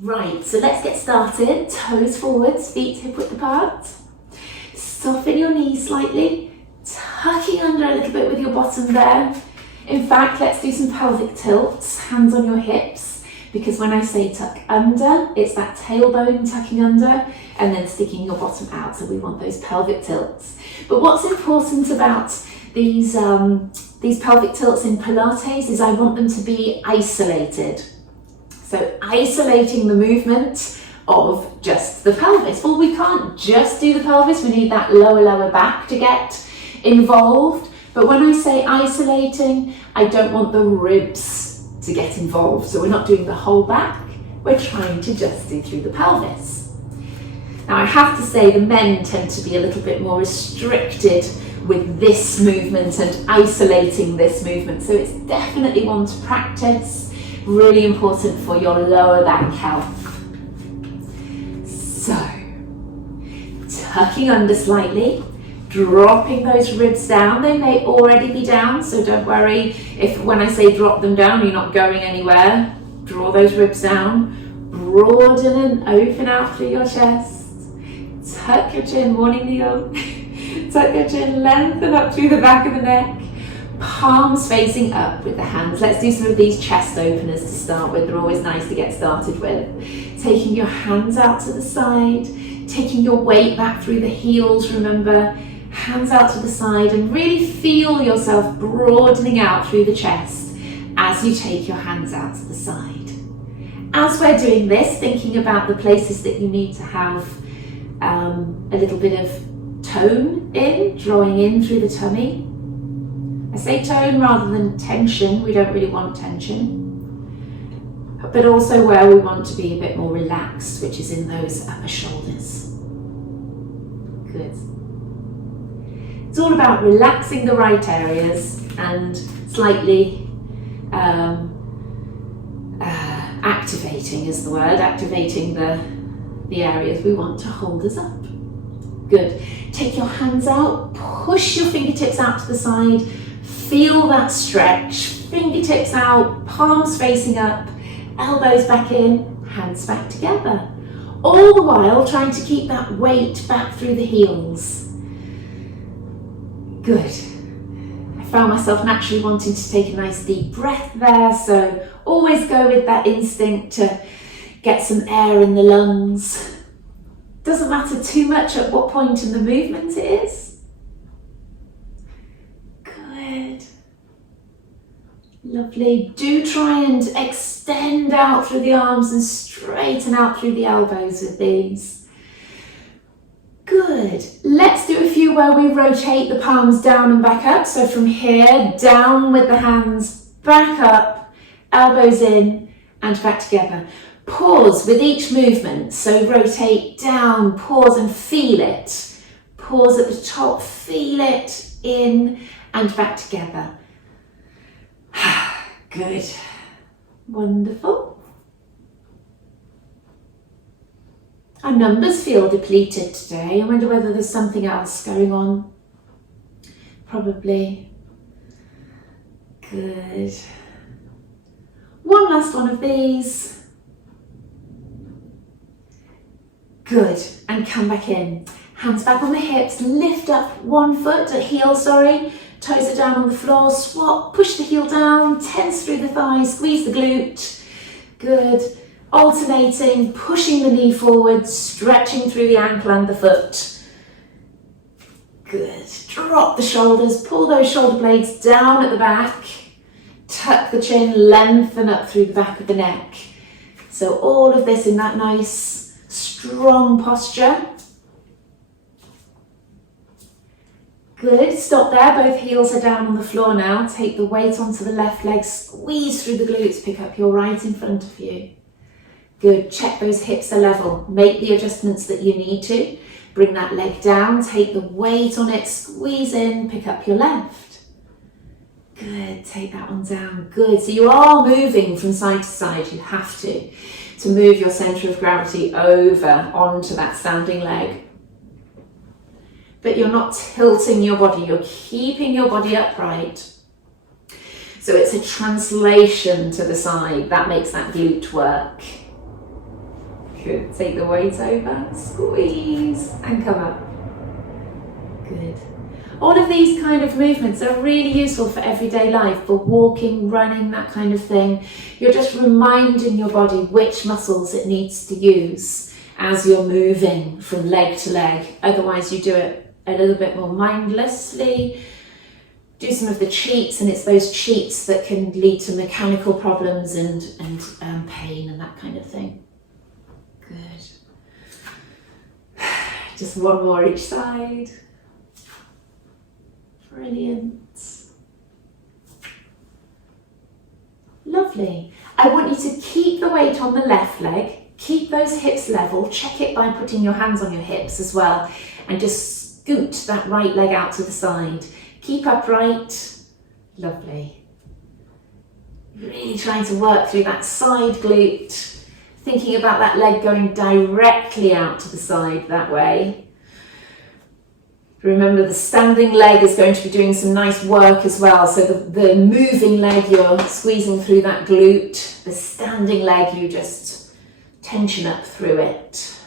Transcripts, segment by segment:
Right, so let's get started. Toes forwards, feet hip width apart. Soften your knees slightly, tucking under a little bit with your bottom there. In fact, let's do some pelvic tilts, hands on your hips, because when I say tuck under, it's that tailbone tucking under and then sticking your bottom out. So we want those pelvic tilts. But what's important about these pelvic tilts in Pilates is I want them to be isolated. So isolating the movement of just the pelvis. Well, we can't just do the pelvis, we need that lower back to get involved. But when I say isolating, I don't want the ribs to get involved. So we're not doing the whole back, we're trying to just do through the pelvis. Now I have to say the men tend to be a little bit more restricted with this movement and isolating this movement. So it's definitely one to practice. Really important for your lower back health. So, tucking under slightly, dropping those ribs down. They may already be down, so don't worry if when I say drop them down, you're not going anywhere. Draw those ribs down, broaden and open out through your chest. Tuck your chin, morning kneel. Tuck your chin, lengthen up through the back of the neck. Palms facing up with the hands. Let's do some of these chest openers to start with. They're always nice to get started with. Taking your hands out to the side, taking your weight back through the heels, remember, hands out to the side, and really feel yourself broadening out through the chest as you take your hands out to the side. As we're doing this, thinking about the places that you need to have a little bit of tone in, drawing in through the tummy. I say tone rather than tension, we don't really want tension, but also where we want to be a bit more relaxed, which is in those upper shoulders. Good. It's all about relaxing the right areas and slightly activating is the word, activating the areas we want to hold us up. Good. Take your hands out, push your fingertips out to the side. Feel that stretch, fingertips out, palms facing up, elbows back in, hands back together. All the while trying to keep that weight back through the heels. Good. I found myself naturally wanting to take a nice deep breath there, so always go with that instinct to get some air in the lungs. Doesn't matter too much at what point in the movement it is. Lovely. Do try and extend out through the arms and straighten out through the elbows with these. Good. Let's do a few where we rotate the palms down and back up. So from here, down with the hands, back up, elbows in and back together. Pause with each movement. So rotate down, pause and feel it. Pause at the top, feel it, in and back together. Good. Wonderful. Our numbers feel depleted today. I wonder whether there's something else going on. Probably. Good. One last one of these. Good. And come back in. Hands back on the hips. Lift up one foot, heel, Toes are down on the floor, swap, push the heel down, tense through the thigh, squeeze the glute. Good. Alternating, pushing the knee forward, stretching through the ankle and the foot. Good. Drop the shoulders, pull those shoulder blades down at the back. Tuck the chin, lengthen up through the back of the neck. So all of this in that nice, strong posture. Good, stop there, both heels are down on the floor now. Take the weight onto the left leg, squeeze through the glutes, pick up your right in front of you. Good, check those hips are level. Make the adjustments that you need to. Bring that leg down, take the weight on it, squeeze in, pick up your left. Good, take that one down, good. So you are moving from side to side, you have to move your centre of gravity over onto that standing leg. But you're not tilting your body, you're keeping your body upright. So it's a translation to the side, that makes that glute work. Good. Take the weight over, squeeze, and come up. Good. All of these kind of movements are really useful for everyday life, for walking, running, that kind of thing. You're just reminding your body which muscles it needs to use as you're moving from leg to leg. Otherwise you do it a little bit more mindlessly. Do some of the cheats, and it's those cheats that can lead to mechanical problems and pain and that kind of thing. Good. Just one more each side. Brilliant. Lovely. I want you to keep the weight on the left leg, keep those hips level, check it by putting your hands on your hips as well, and just scoot that right leg out to the side. Keep upright. Lovely. Really trying to work through that side glute, thinking about that leg going directly out to the side that way. Remember, the standing leg is going to be doing some nice work as well. So the moving leg, you're squeezing through that glute. The standing leg, you just tension up through it.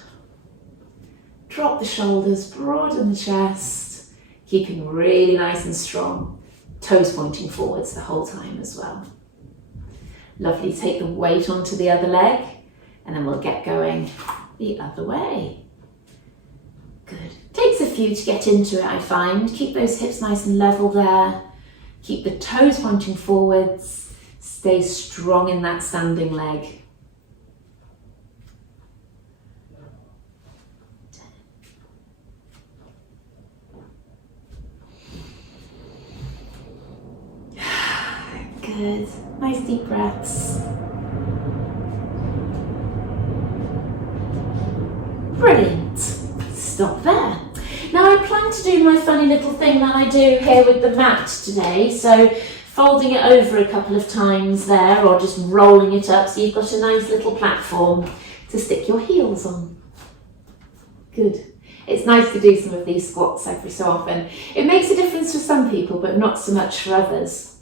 Drop the shoulders, broaden the chest, keeping really nice and strong. Toes pointing forwards the whole time as well. Lovely. Take the weight onto the other leg, and then we'll get going the other way. Good. Takes a few to get into it, I find. Keep those hips nice and level there. Keep the toes pointing forwards. Stay strong in that standing leg. Good. Nice deep breaths. Brilliant. Stop there. Now I plan to do my funny little thing that I do here with the mat today, so folding it over a couple of times there, or just rolling it up so you've got a nice little platform to stick your heels on. Good. It's nice to do some of these squats every so often. It makes a difference for some people, but not so much for others,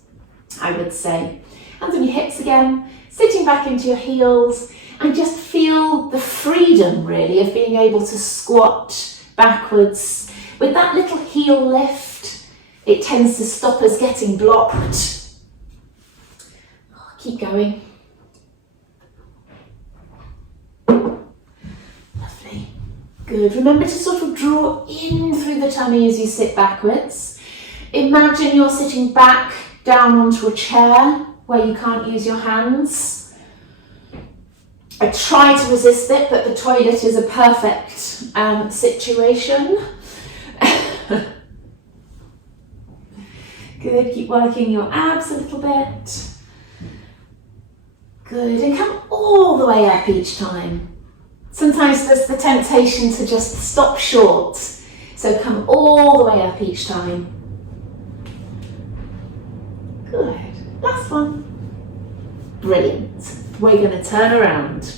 I would say. Hands on your hips again, sitting back into your heels, and just feel the freedom really of being able to squat backwards. With that little heel lift, it tends to stop us getting blocked. Keep going. Lovely. Good. Remember to sort of draw in through the tummy as you sit backwards. Imagine you're sitting back down onto a chair where you can't use your hands. I try to resist it, but the toilet is a perfect situation. Good, keep working your abs a little bit. Good, and come all the way up each time. Sometimes there's the temptation to just stop short, so come all the way up each time. Good, last one. Brilliant. We're going to turn around,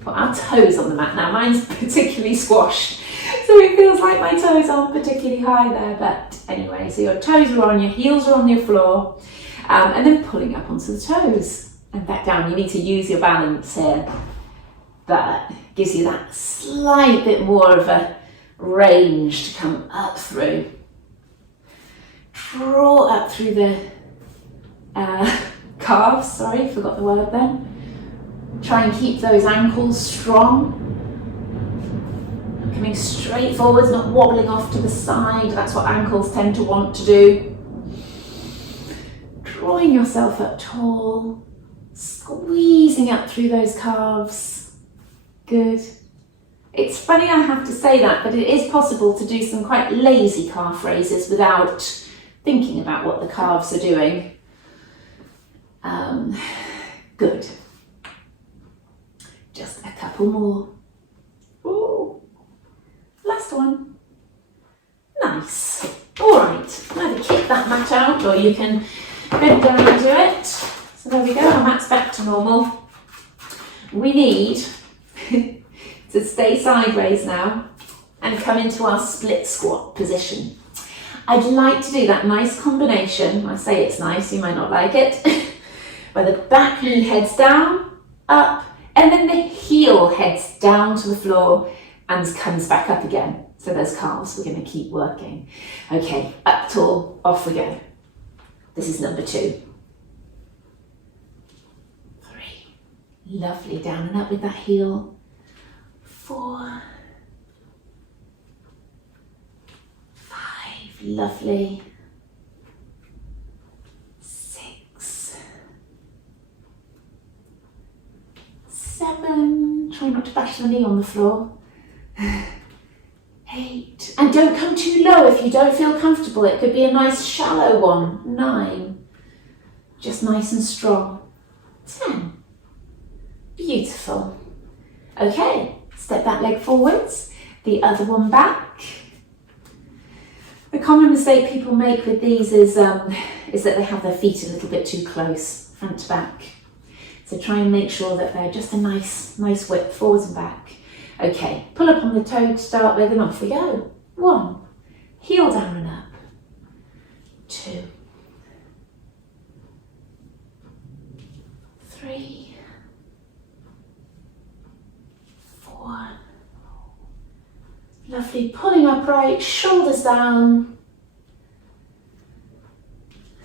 put our toes on the mat. Now mine's particularly squashed, so it feels like my toes aren't particularly high there, but anyway, so your toes are on, your heels are on your floor, and then pulling up onto the toes and back down. You need to use your balance here, but gives you that slight bit more of a range to come up through. Draw up through the calves, sorry, forgot the word then. Try and keep those ankles strong. Coming straight forwards, not wobbling off to the side. That's what ankles tend to want to do. Drawing yourself up tall. Squeezing up through those calves. Good. It's funny I have to say that, but it is possible to do some quite lazy calf raises without thinking about what the calves are doing. Good. Just a couple more. Ooh. Last one. Nice. All right, either kick that mat out or you can bend down and do it. So there we go, our mat's back to normal. We need to stay sideways now and come into our split squat position. I'd like to do that nice combination. I say it's nice, you might not like it. Where the back knee heads down, up, And then the heel heads down to the floor and comes back up again. So those calves, we're going to keep working. Okay, up tall, off we go. This is number 2. 3. Lovely, down and up with that heel. 4. 5, lovely. 6. 7, try not to bash the knee on the floor. 8, and don't come too low if you don't feel comfortable. It could be a nice shallow one. 9, just nice and strong. 10, beautiful. Okay, step that leg forwards, the other one back. The common mistake people make with these is that they have their feet a little bit too close, front to back. So try and make sure that they're just a nice width, forwards and back. Okay, pull up on the toe to start with and off we go. 1, heel down and up. 2, 3, 4. Lovely, pulling upright, shoulders down.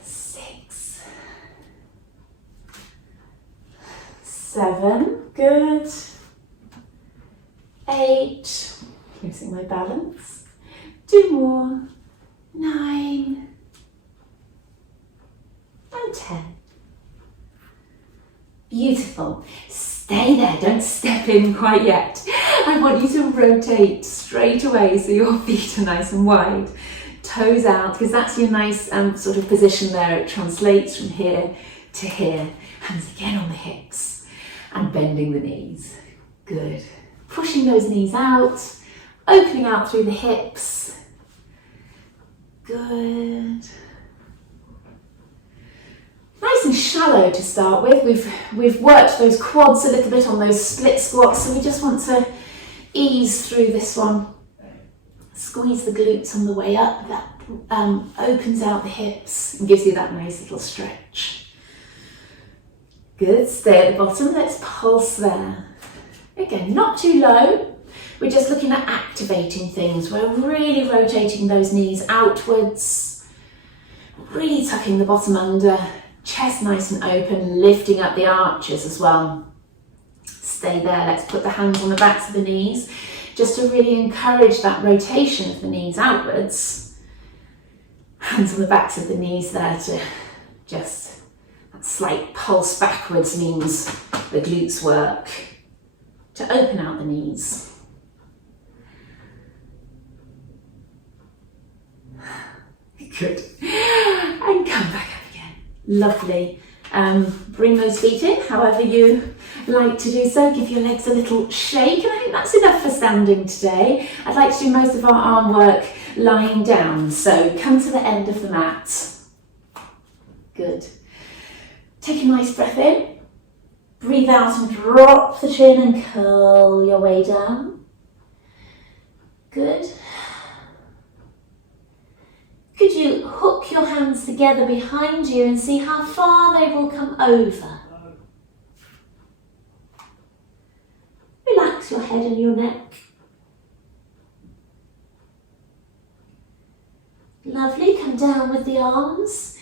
6, 7, good. 8, losing my balance. 2 more. 9 and 10. Beautiful. Stay there, don't step in quite yet. I want you to rotate straight away so your feet are nice and wide. Toes out, because that's your nice sort of position there. It translates from here to here. Hands again on the hips and bending the knees. Good. Pushing those knees out, opening out through the hips. Good. Nice and shallow to start with. We've worked those quads a little bit on those split squats, so we just want to ease through this one. Squeeze the glutes on the way up. That opens out the hips and gives you that nice little stretch. Good. Stay at the bottom. Let's pulse there. Again, not too low. We're just looking at activating things. We're really rotating those knees outwards, really tucking the bottom under, chest nice and open, lifting up the arches as well. Stay there. Let's put the hands on the backs of the knees just to really encourage that rotation of the knees outwards. Hands on the backs of the knees there to just, that slight pulse backwards means the glutes work. To open out the knees. Good. And come back up again. Lovely. Bring those feet in, however you like to do so. Give your legs a little shake, and I think that's enough for standing today. I'd like to do most of our arm work lying down, so come to the end of the mat. Good. Take a nice breath in. Breathe out and drop the chin and curl your way down. Good. Could you hook your hands together behind you and see how far they will come over? Relax your head and your neck. Lovely, come down with the arms.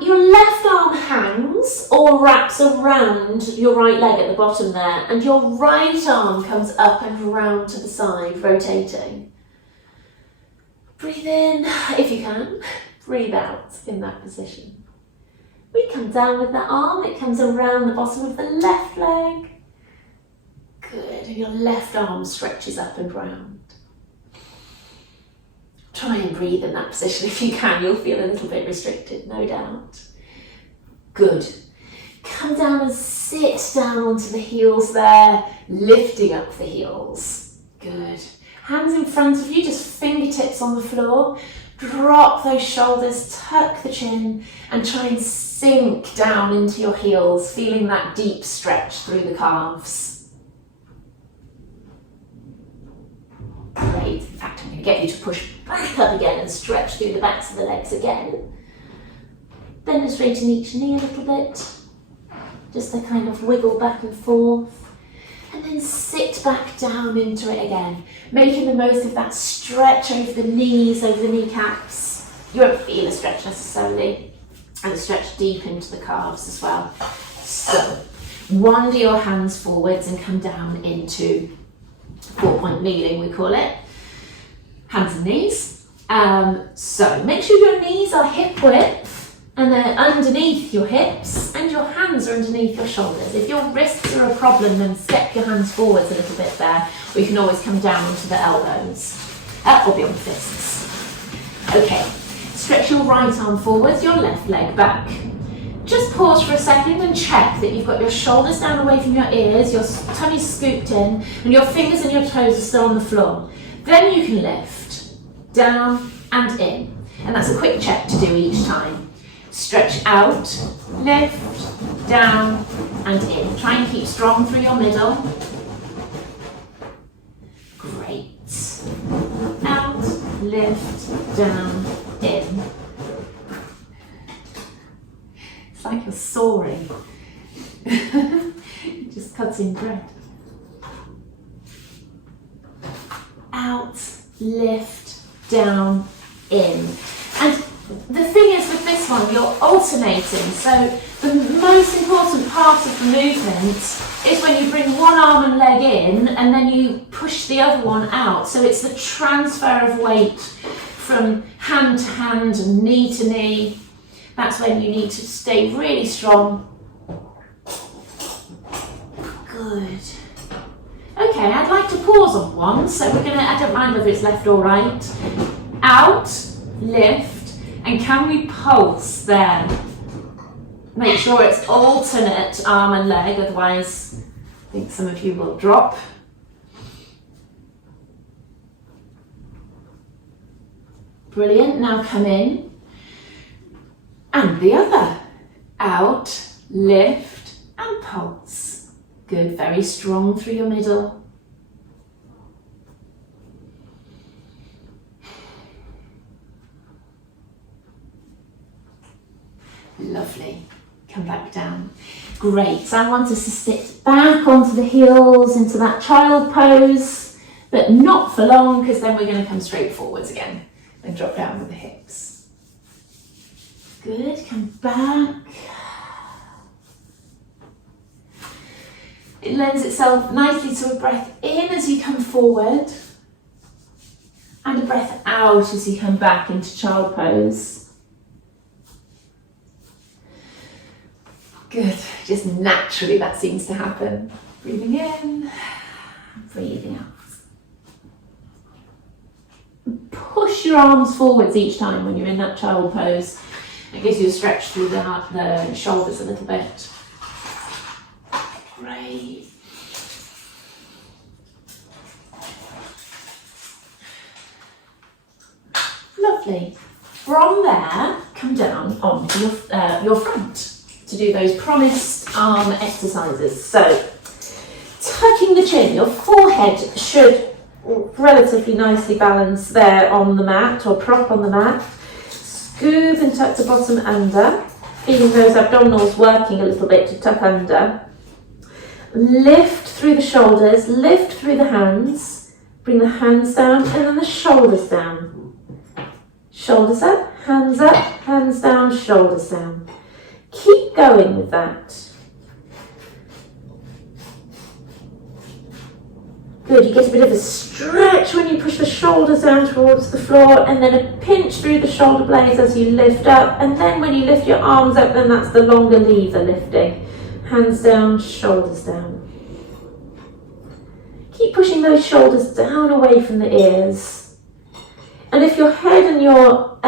Your left arm hangs or wraps around your right leg at the bottom there, and your right arm comes up and round to the side, rotating. Breathe in if you can, breathe out in that position. We come down with that arm, it comes around the bottom of the left leg. Good, and your left arm stretches up and round. Try and breathe in that position if you can. You'll feel a little bit restricted, no doubt. Good. Come down and sit down onto the heels there, lifting up the heels. Good. Hands in front of you, just fingertips on the floor. Drop those shoulders, tuck the chin, and try and sink down into your heels, feeling that deep stretch through the calves. Great. In fact, I'm going to get you to push back up again and stretch through the backs of the legs again. Bend and straighten each knee a little bit, just to kind of wiggle back and forth. then sit back down into it again, making the most of that stretch over the knees, over the kneecaps. You won't feel a stretch necessarily, and a stretch deep into the calves as well. So, wander your hands forwards and come down into 4-point kneeling, we call it. Hands and knees. So, make sure your knees are hip width and they're underneath your hips, and your hands are underneath your shoulders. If your wrists are a problem, then step your hands forwards a little bit there, or you can always come down onto the elbows, or beyond fists. Okay, stretch your right arm forwards, your left leg back. Just pause for a second and check that you've got your shoulders down away from your ears, your tummy's scooped in, and your fingers and your toes are still on the floor. Then you can lift, down and in. And that's a quick check to do each time. Stretch out, lift, down and in. Try and keep strong through your middle. Great. Out, lift, down, in. It's like you're soaring. Just cutting breath. Out, lift, down, in. And the thing is with this one, you're alternating. So the most important part of the movement is when you bring one arm and leg in and then you push the other one out. So it's the transfer of weight from hand to hand and knee to knee. That's when you need to stay really strong. Good. Okay, I'd like to pause on one. So we're gonna, I don't mind whether it's left or right. Out, lift, and can we pulse there? Make sure it's alternate arm and leg, otherwise I think some of you will drop. Brilliant, now come in. And the other. Out, lift, and pulse. Good, very strong through your middle. Lovely. Come back down. Great. So I want us to sit back onto the heels into that child pose, but not for long, because then we're going to come straight forwards again and drop down with the hips. Good. Come back. It lends itself nicely to a breath in as you come forward and a breath out as you come back into child pose. Good, just naturally that seems to happen. Breathing in, breathing out. Push your arms forwards each time when you're in that child pose. It gives you a stretch through the shoulders a little bit. Great. Lovely. From there, come down onto your front to do those promised arm exercises. So, tucking the chin, your forehead should relatively nicely balance there on the mat or prop on the mat. Scoop and tuck the bottom under, feeling those abdominals working a little bit to tuck under. Lift through the shoulders, lift through the hands, bring the hands down and then the shoulders down. Shoulders up, hands down, shoulders down. Keep going with that. Good, you get a bit of a stretch when you push the shoulders down towards the floor and then a pinch through the shoulder blades as you lift up, and then when you lift your arms up, then that's the longer lever lifting. Hands down, shoulders down. Keep pushing those shoulders down away from the ears. And if your head and your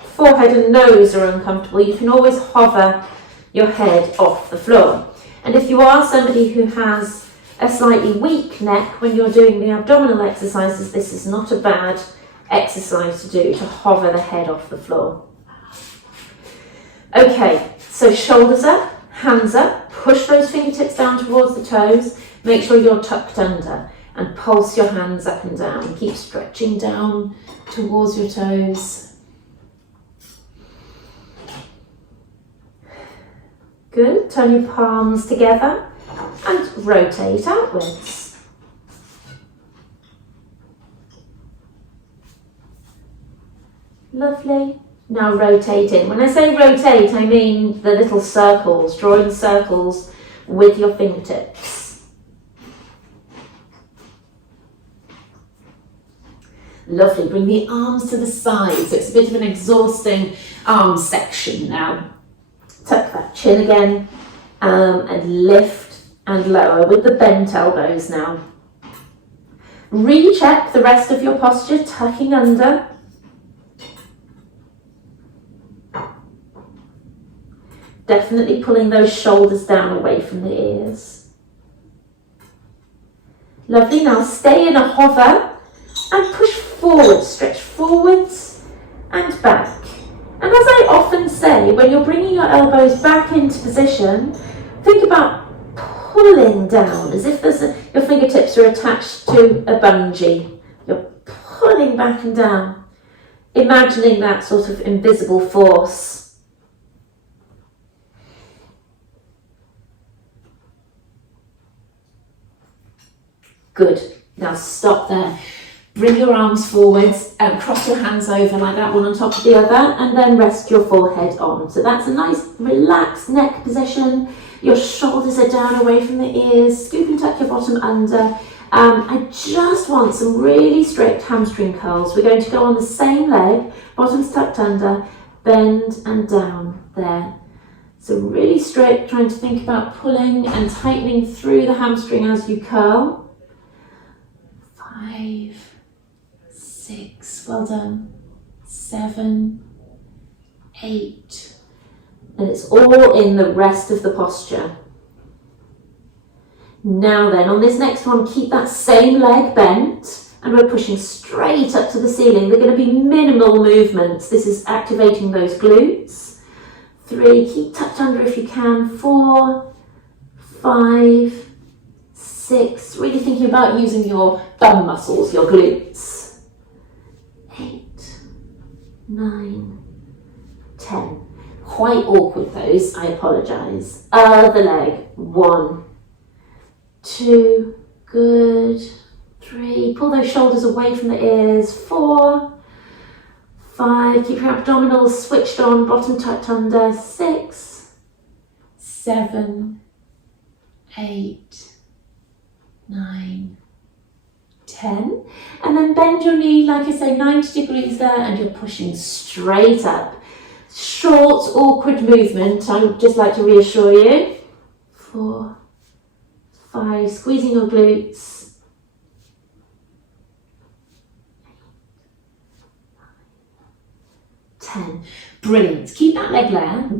forehead and nose are uncomfortable, you can always hover your head off the floor. And if you are somebody who has a slightly weak neck when you're doing the abdominal exercises, this is not a bad exercise to do, to hover the head off the floor. Okay, so shoulders up, hands up, push those fingertips down towards the toes, make sure you're tucked under, and pulse your hands up and down. Keep stretching down towards your toes. Good, turn your palms together and rotate outwards. Lovely. Now rotate in. When I say rotate, I mean the little circles, drawing circles with your fingertips. Lovely. Bring the arms to the side, so it's a bit of an exhausting arm section now. Tuck that chin again, and lift and lower with the bent elbows now. Recheck the rest of your posture, tucking under. Definitely pulling those shoulders down away from the ears. Lovely. Now stay in a hover and push forward, stretch forwards and back. And as I often say, when you're bringing your elbows back into position, think about pulling down as if your fingertips are attached to a bungee. You're pulling back and down, imagining that sort of invisible force. Good. Now stop there. Bring your arms forwards and cross your hands over like that, one on top of the other, and then rest your forehead on. So that's a nice relaxed neck position. Your shoulders are down away from the ears. Scoop and tuck your bottom under. I just want some really strict hamstring curls. We're going to go on the same leg, bottoms tucked under, bend and down there. So really strict, trying to think about pulling and tightening through the hamstring as you curl. 5, 6, well done, 7, 8, and it's all in the rest of the posture. Now then, on this next one, keep that same leg bent, and we're pushing straight up to the ceiling. They're going to be minimal movements. This is activating those glutes. 3, keep tucked under if you can, 4, 5, 6, really thinking about using your thumb muscles, your glutes. 8, 9, 10. Quite awkward those, I apologise. Other leg. 1, 2, good. 3, pull those shoulders away from the ears. 4, 5, keep your abdominals switched on, bottom tucked under. 6, 7, 8, 9, 10, and then bend your knee, like I say, 90 degrees there, and you're pushing straight up. Short, awkward movement, I would just like to reassure you. 4, 5, squeezing your glutes. 10. Brilliant. Keep that leg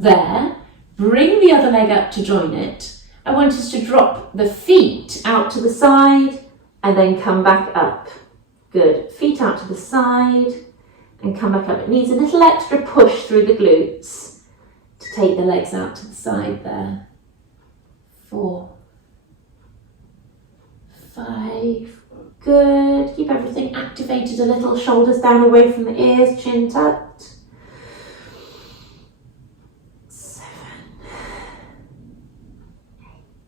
there. Bring the other leg up to join it. I want us to drop the feet out to the side and then come back up. Good. Feet out to the side and come back up. It needs a little extra push through the glutes to take the legs out to the side there. 4, 5. Good. Keep everything activated a little. Shoulders down away from the ears, chin tucked. 7,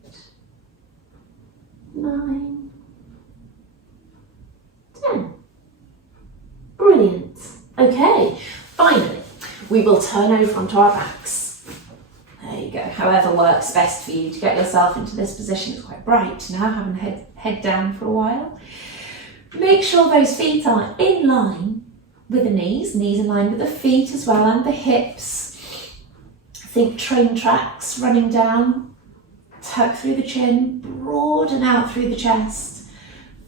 8, 9, 10. Brilliant. Okay, finally, we will turn over onto our backs. There you go, however works best for you to get yourself into this position. It's quite bright now, having head down for a while. Make sure those feet are in line with the knees in line with the feet as well, and the hips. Think train tracks running down. Tuck through the chin, broaden out through the chest.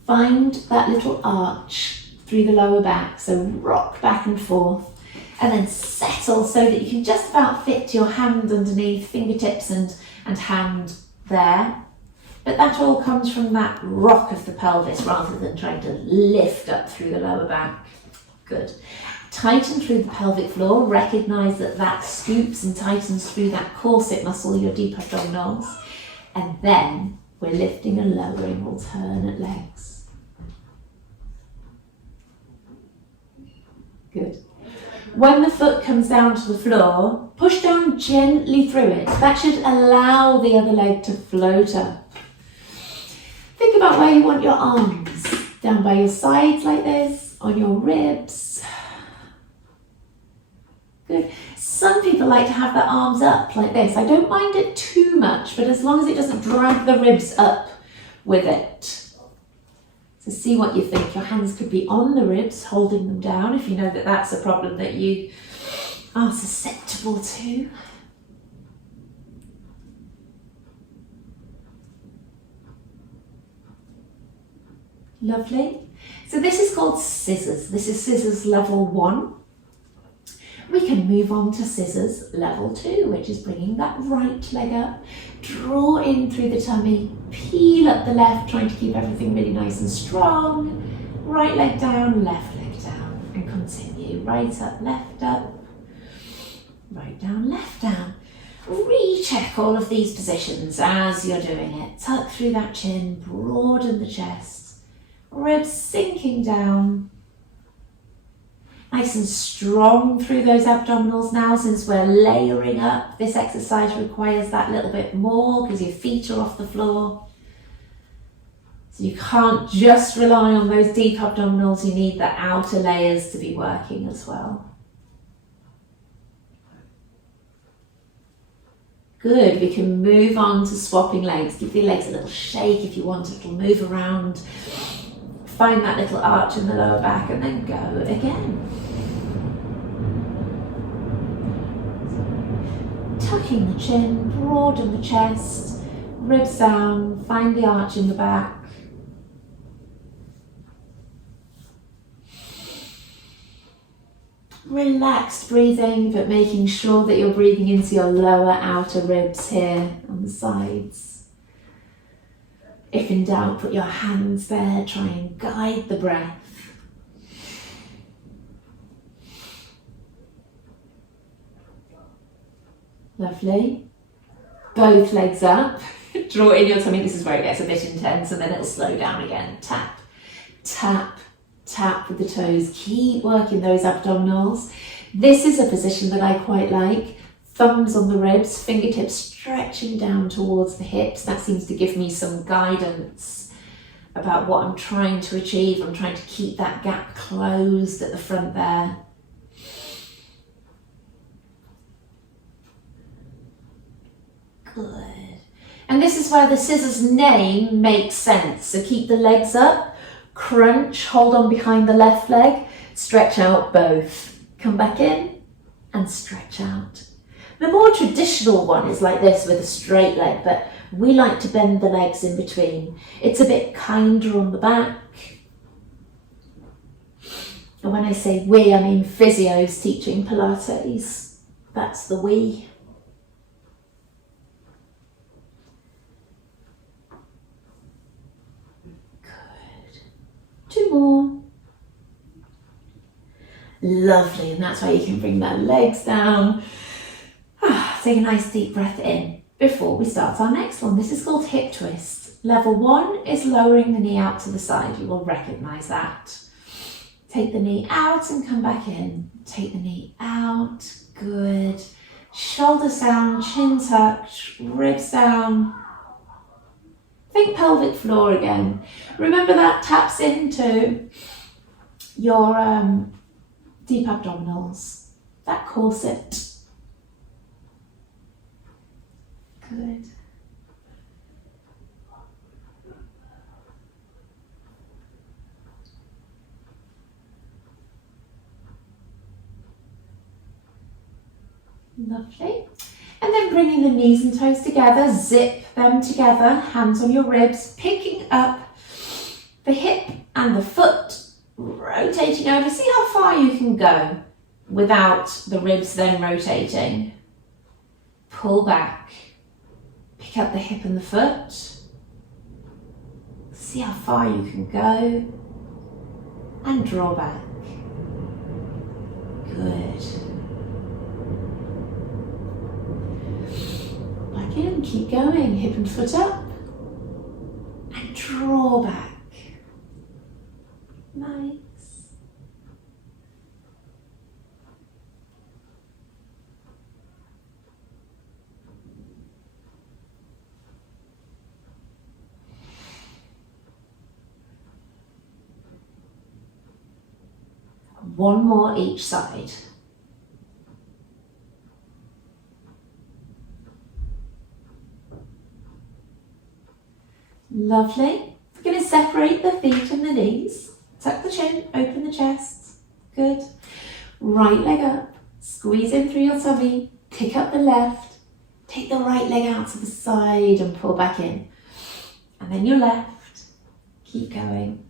Find that little arch through the lower back, so rock back and forth, and then settle so that you can just about fit your hand underneath, fingertips and hand there. But that all comes from that rock of the pelvis rather than trying to lift up through the lower back. Good. Tighten through the pelvic floor. Recognise that that scoops and tightens through that corset muscle, your deep abdominals. And then we're lifting and lowering alternate legs. Good. When the foot comes down to the floor, push down gently through it. That should allow the other leg to float up. about where you want your arms. Down by your sides like this, on your ribs. Good. Some people like to have their arms up like this. I don't mind it too much, but as long as it doesn't drag the ribs up with it. So see what you think. Your hands could be on the ribs, holding them down if you know that that's a problem that you are susceptible to. Lovely. So this is called scissors. This is scissors level 1. We can move on to scissors level 2, which is bringing that right leg up, draw in through the tummy, peel up the left, trying to keep everything really nice and strong. Right leg down, left leg down, and continue. Right up, right down, left down. Recheck all of these positions as you're doing it. Tuck through that chin, broaden the chest. Ribs sinking down. Nice and strong through those abdominals now, since we're layering up. This exercise requires that little bit more because your feet are off the floor. So you can't just rely on those deep abdominals, you need the outer layers to be working as well. Good, we can move on to swapping legs. Give the legs a little shake if you want, it'll move around. Find that little arch in the lower back and then go again. Tucking the chin, broaden the chest, ribs down, find the arch in the back. Relaxed breathing, but making sure that you're breathing into your lower outer ribs here on the sides. If in doubt, put your hands there, try and guide the breath. Lovely. Both legs up. Draw in your tummy. This is where it gets a bit intense, and then it'll slow down again. Tap, tap, tap with the toes. Keep working those abdominals. This is a position that I quite like. Thumbs on the ribs, fingertips stretching down towards the hips. That seems to give me some guidance about what I'm trying to achieve. I'm trying to keep that gap closed at the front there. Good. And this is where the scissors name makes sense. So keep the legs up, crunch, hold on behind the left leg, stretch out both. Come back in and stretch out. The more traditional one is like this with a straight leg, but we like to bend the legs in between. It's a bit kinder on the back. And when I say we, I mean physios teaching Pilates. That's the we. Good. 2 more. Lovely, and that's why you can bring that legs down. Take a nice deep breath in before we start our next one. This is called hip twist. Level 1 is lowering the knee out to the side. You will recognise that. Take the knee out and come back in. Take the knee out. Good. Shoulders down, chin tucked, ribs down. Think pelvic floor again. Remember that taps into your deep abdominals, that corset. Good. Lovely. And then bringing the knees and toes together, zip them together, hands on your ribs, picking up the hip and the foot, rotating over. See how far you can go without the ribs then rotating. Pull back. Pick up the hip and the foot. See how far you can go. And draw back. Good. Back in, keep going. Hip and foot up. And draw back. Nice. One more each side. Lovely. We're going to separate the feet and the knees. Tuck the chin, open the chest. Good. Right leg up. Squeeze in through your tummy. Pick up the left. Take the right leg out to the side and pull back in. And then your left. Keep going.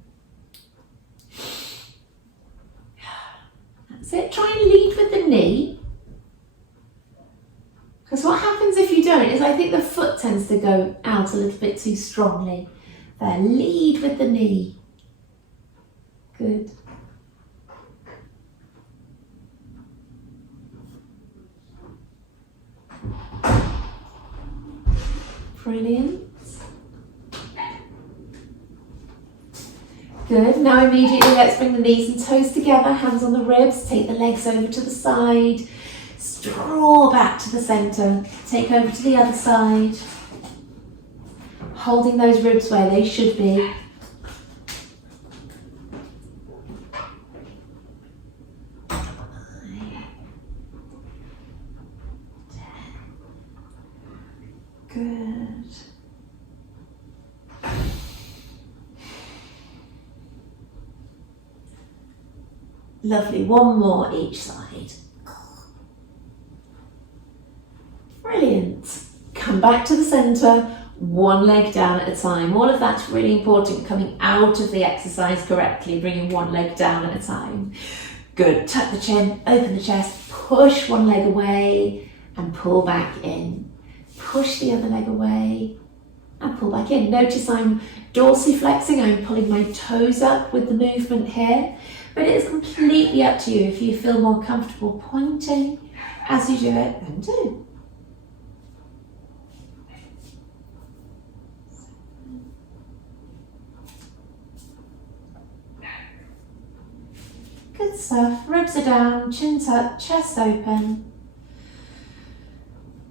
That's it. Try and lead with the knee. Because what happens if you don't is I think the foot tends to go out a little bit too strongly. There, lead with the knee. Good. Brilliant. Good. Now immediately let's bring the knees and toes together, hands on the ribs, take the legs over to the side, draw back to the centre, take over to the other side, holding those ribs where they should be. Good. Lovely. One more each side. Brilliant. Come back to the centre, one leg down at a time. All of that's really important, coming out of the exercise correctly, bringing one leg down at a time. Good. Tuck the chin, open the chest, push one leg away and pull back in. Push the other leg away and pull back in. Notice I'm dorsiflexing, I'm pulling my toes up with the movement here, but it is completely up to you. If you feel more comfortable pointing as you do it, then do. Good stuff. Ribs are down, chin tucked, chest open.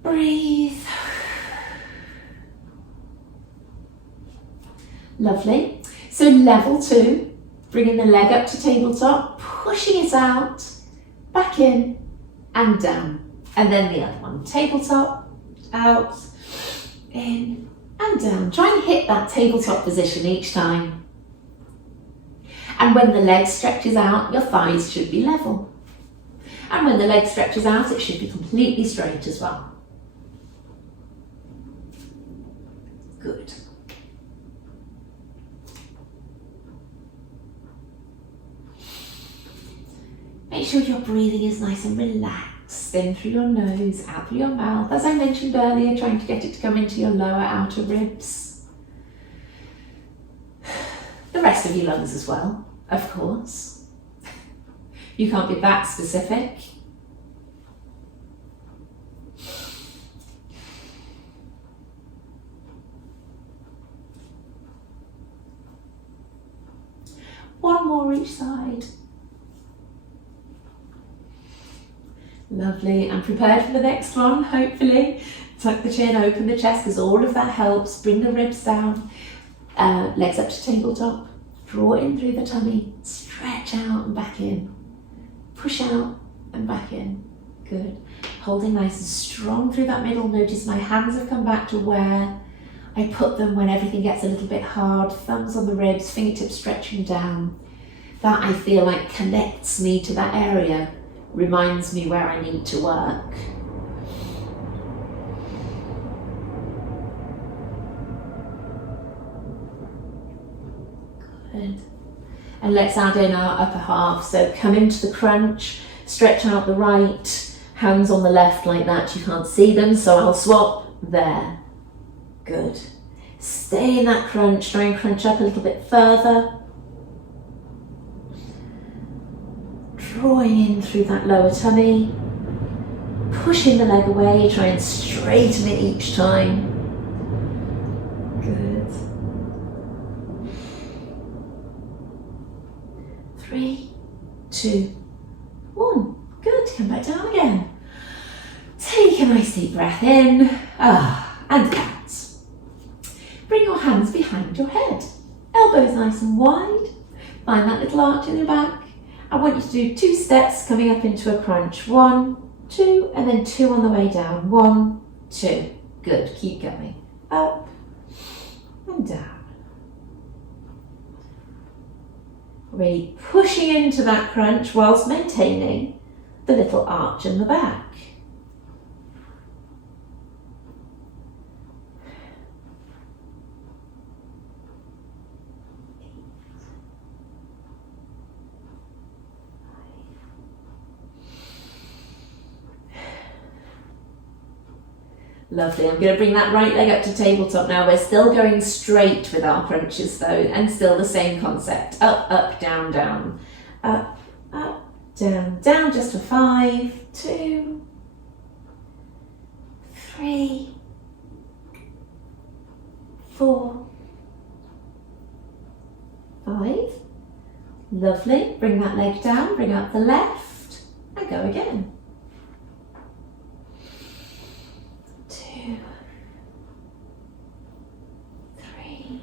Breathe. Lovely. So level 2, bringing the leg up to tabletop, pushing it out, back in and down. And then the other one, tabletop, out, in and down. Try and hit that tabletop position each time. And when the leg stretches out, your thighs should be level. And when the leg stretches out, it should be completely straight as well. Good. Make sure your breathing is nice and relaxed. In through your nose, out through your mouth. As I mentioned earlier, trying to get it to come into your lower outer ribs. The rest of your lungs as well, of course. You can't be that specific. One more each side. Lovely, and prepared for the next one, hopefully. Tuck the chin, open the chest, because all of that helps. Bring the ribs down, legs up to tabletop. Draw in through the tummy, stretch out and back in. Push out and back in. Good. Holding nice and strong through that middle. Notice my hands have come back to where I put them when everything gets a little bit hard. Thumbs on the ribs, fingertips stretching down. That I feel like connects me to that area, reminds me where I need to work. Good. And let's add in our upper half. So come into the crunch, stretch out the right, hands on the left like that. You can't see them, so I'll swap there. Good. Stay in that crunch, try and crunch up a little bit further. Drawing in through that lower tummy. Pushing the leg away, try and straighten it each time. Good. 3, 2, 1. Good. Come back down again. Take a nice deep breath in. And out. Bring your hands behind your head. Elbows nice and wide. Find that little arch in your back. I want you to do 2 steps coming up into a crunch. 1, 2, and then 2 on the way down. 1, 2. Good, keep going. Up and down. Really pushing into that crunch whilst maintaining the little arch in the back. Lovely. I'm going to bring that right leg up to tabletop now. We're still going straight with our crunches though, and still the same concept. Up, up, down, down. Up, up, down, down, just for 5, 2, 3, 4, 5. Lovely. Bring that leg down, bring up the left, and go again. 2, 3,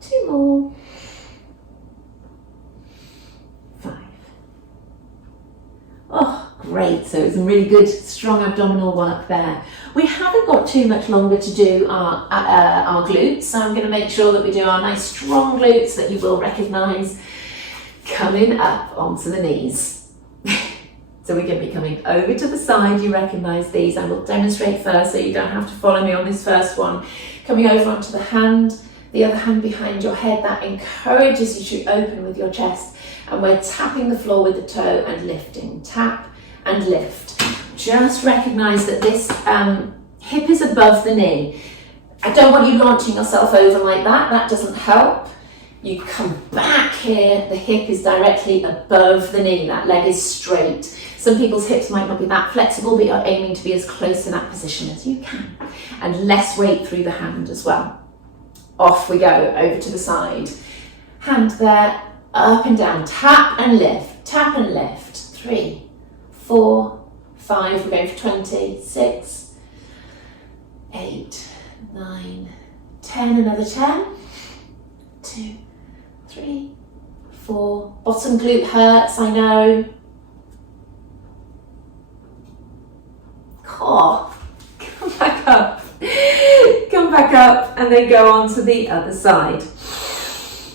2 more, 5. Oh, great. So it's a really good, strong abdominal work there. We haven't got too much longer to do our glutes, so I'm going to make sure that we do our nice strong glutes that you will recognise coming up onto the knees. So we're going to be coming over to the side. You recognise these. I will demonstrate first so you don't have to follow me on this first one. Coming over onto the hand, the other hand behind your head. That encourages you to open with your chest. And we're tapping the floor with the toe and lifting. Tap and lift. Just recognise that this hip is above the knee. I don't want you launching yourself over like that. That doesn't help. You come back here, the hip is directly above the knee, that leg is straight. Some people's hips might not be that flexible, but you're aiming to be as close to that position as you can. And less weight through the hand as well. Off we go, over to the side. Hand there, up and down, tap and lift, 3, 4, 5, we're going for 20, 6, 8, 9, 10, another 10, 2, 3, 4, bottom glute hurts, I know. Oh, come back up, and then go on to the other side.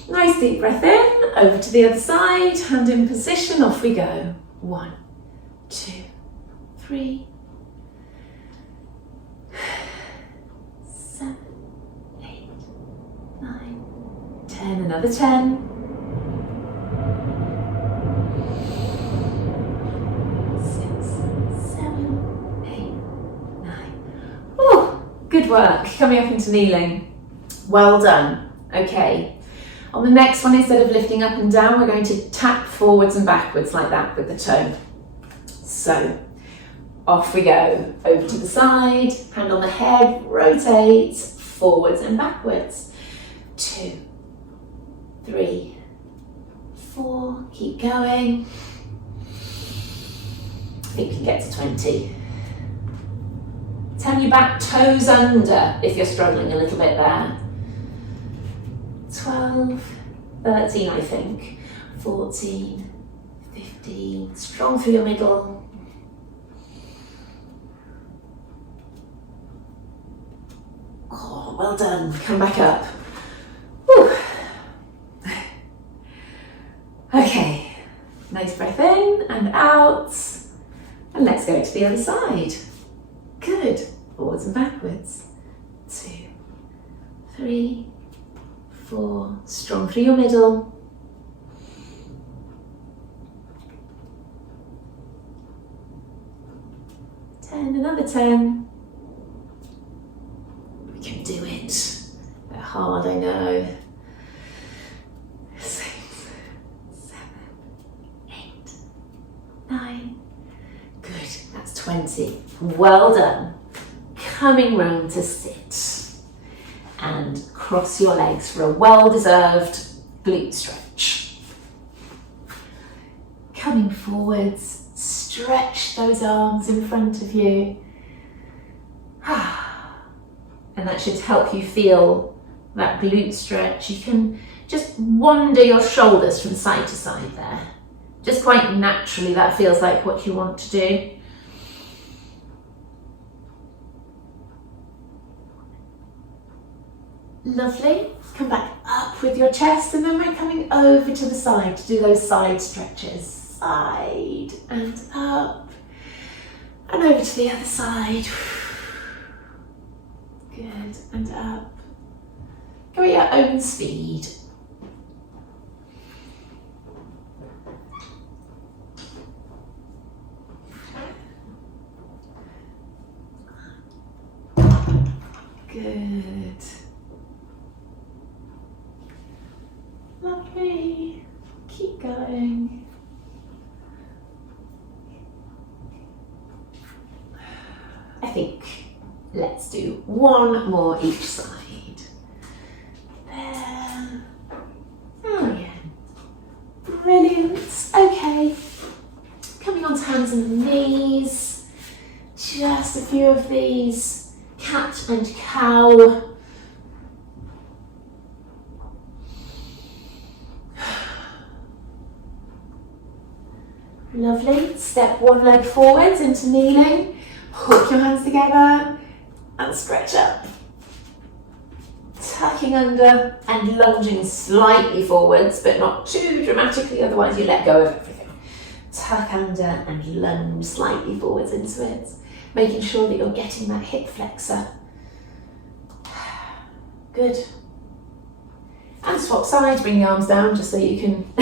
Nice deep breath in, over to the other side, hand in position, off we go. 1, 2, 3, 7, 8, 9, 10, another 10. 6, 7, 8, 9. Oh, good work. Coming up into kneeling. Well done. Okay. On the next one, instead of lifting up and down, we're going to tap forwards and backwards like that with the toe. So, off we go. Over to the side, hand on the head, rotate, forwards and backwards. 2, 3, 4, keep going. I think you can get to 20. Turn your back toes under if you're struggling a little bit there. 12, 13 I think, 14, 15, strong through your middle. Oh, well done, come back up. Whew. Okay, nice breath in and out, and let's go to the other side. Good, forwards and backwards. 2, 3, 4, strong through your middle. 10, another 10. We can do it. A bit hard, I know. 6, 7, 8, 9. Good, that's 20. Well done. Coming round to sit. And cross your legs for a well-deserved glute stretch. Coming forwards, stretch those arms in front of you. And that should help you feel that glute stretch. You can just wander your shoulders from side to side there. Just quite naturally, that feels like what you want to do. Lovely. Come back up with your chest, and then we're coming over to the side to do those side stretches. Side and up, and over to the other side. Good, and up. Go at your own speed. Good. Lovely. Keep going. I think let's do one more each side. There. Oh yeah. Brilliant. Okay. Coming onto hands and knees. Just a few of these. Cat and cow. Lovely. Step one leg forwards into kneeling. Hook your hands together and stretch up. Tucking under and lunging slightly forwards, but not too dramatically, otherwise you let go of everything. Tuck under and lunge slightly forwards into it, making sure that you're getting that hip flexor. Good. And swap sides, bring the arms down just so you can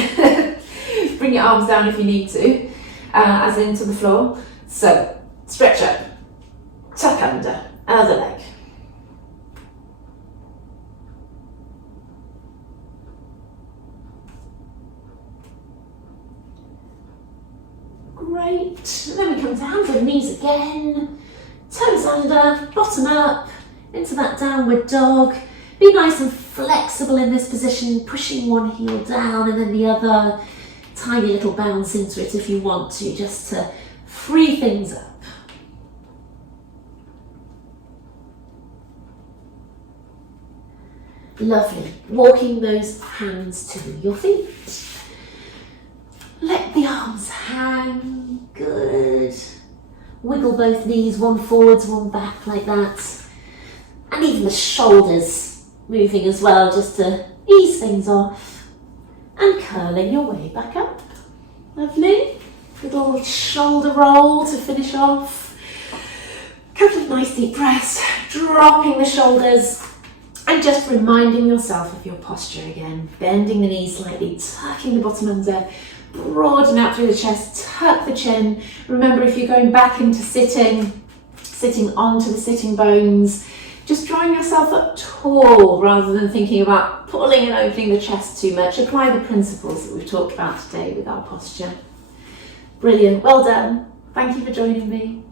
bring your arms down if you need to, as into the floor. So, stretch up, tuck under, other leg. Great. And then we come down to the knees again, toes under, bottom up, into that downward dog. Be nice and flexible in this position, pushing one heel down and then the other. Tiny little bounce into it if you want to, just to free things up. Lovely. Walking those hands to your feet. Let the arms hang. Good. Wiggle both knees, one forwards, one back, like that. And even the shoulders moving as well, just to ease things off. And curling your way back up. Lovely. Little shoulder roll to finish off. Couple of nice deep breaths, dropping the shoulders and just reminding yourself of your posture again. Bending the knees slightly, tucking the bottom under, broaden out through the chest, tuck the chin. Remember, if you're going back into sitting onto the sitting bones, just drawing yourself up tall rather than thinking about pulling and opening the chest too much. Apply the principles that we've talked about today with our posture. Brilliant, well done. Thank you for joining me.